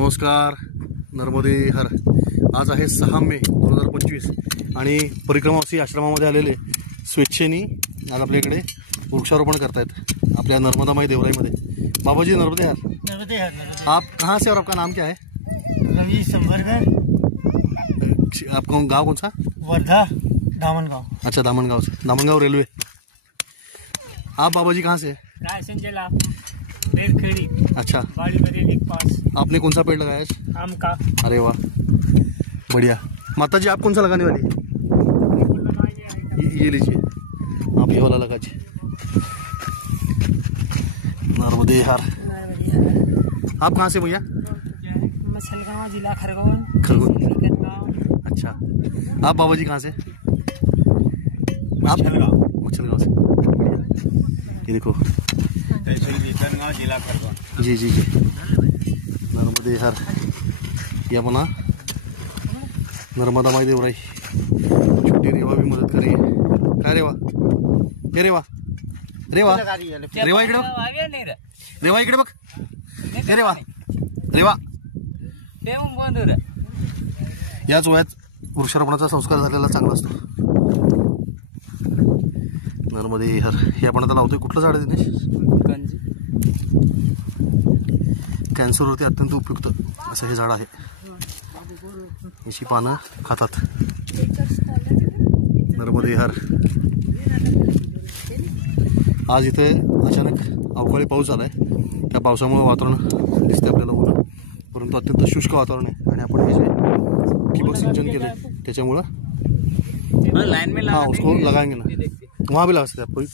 नमस्कार. नर्मदे हर. आज आहे 6 मे 2025 आणि परिक्रमावासी आश्रमामध्ये आलेले स्वेच्छेने आज आपल्याकडे वृक्षारोपण करतायत आपल्या नर्मदामाई देवराईमध्ये. बाबाजी नर्मदे हर. नर्मदे हर. आप कहाँ से और आपका नाम क्या है? रवि संभरकर. आपका गांव कौन सा? वर्धा दामनगांव. अच्छा, दामनगांव से. दामनगांव रेलवे. आप बाबाजी कहाँ से? रायसेन जिला बेलखेड़ी. अच्छा, बाड़ी बरेली के पास. आपने कौन सा पेड़ लगाया है? आम का. अरे वाह, बढ़िया. माता जी आप कौन सा लगाने वाली है? ये लीजिए, आप ये वाला लगाइए. नर्मदे हर. आप कहाँ से भैया? मछलगांव जिला खरगोन. खरगोन. अच्छा, आप बाबा जी कहाँ से? आप मछलगांव से. ये देखो, जिला खरगोन. जी जी जी. नर्मदे हर. ये अपना नर्मदा माई देवराई. छोटी रेवा भी मदत कर रही है. काय रेवा? हे रेवा, रेवा, रेवा इकडे बघ. रेवा इकडे बघ. हे रेवा, रेवा. याच वयात वृक्षारोपणाचा संस्कार झालेला चांगला असतो. नर्मदे हर. हे आपण आता लावतोय. कुठलं झाड आहे दिनेश? कॅन्सरवरती अत्यंत उपयुक्त असं हे झाड आहे. याची पानं खातात. नर्मदे हर. आज इथे अचानक अवकाळी पाऊस आलाय. त्या पावसामुळे वातावरण दिसते आपल्याला ऊन, परंतु अत्यंत शुष्क वातावरण आहे. आणि आपण हे जे ठिबक सिंचन केले त्याच्यामुळं हाँ उसको लगाएंगे ना, वहाँ भी लगा सकते हैं आप कोई.